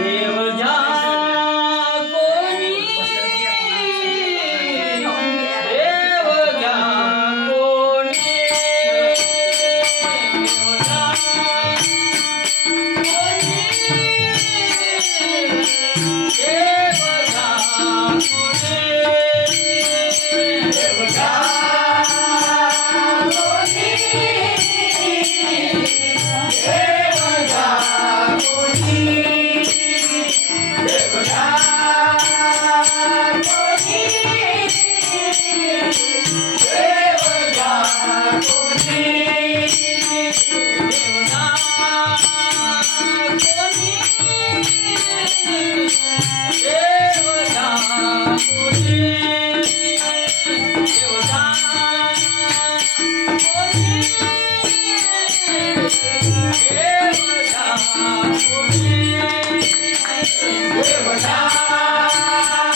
Yeah. બધા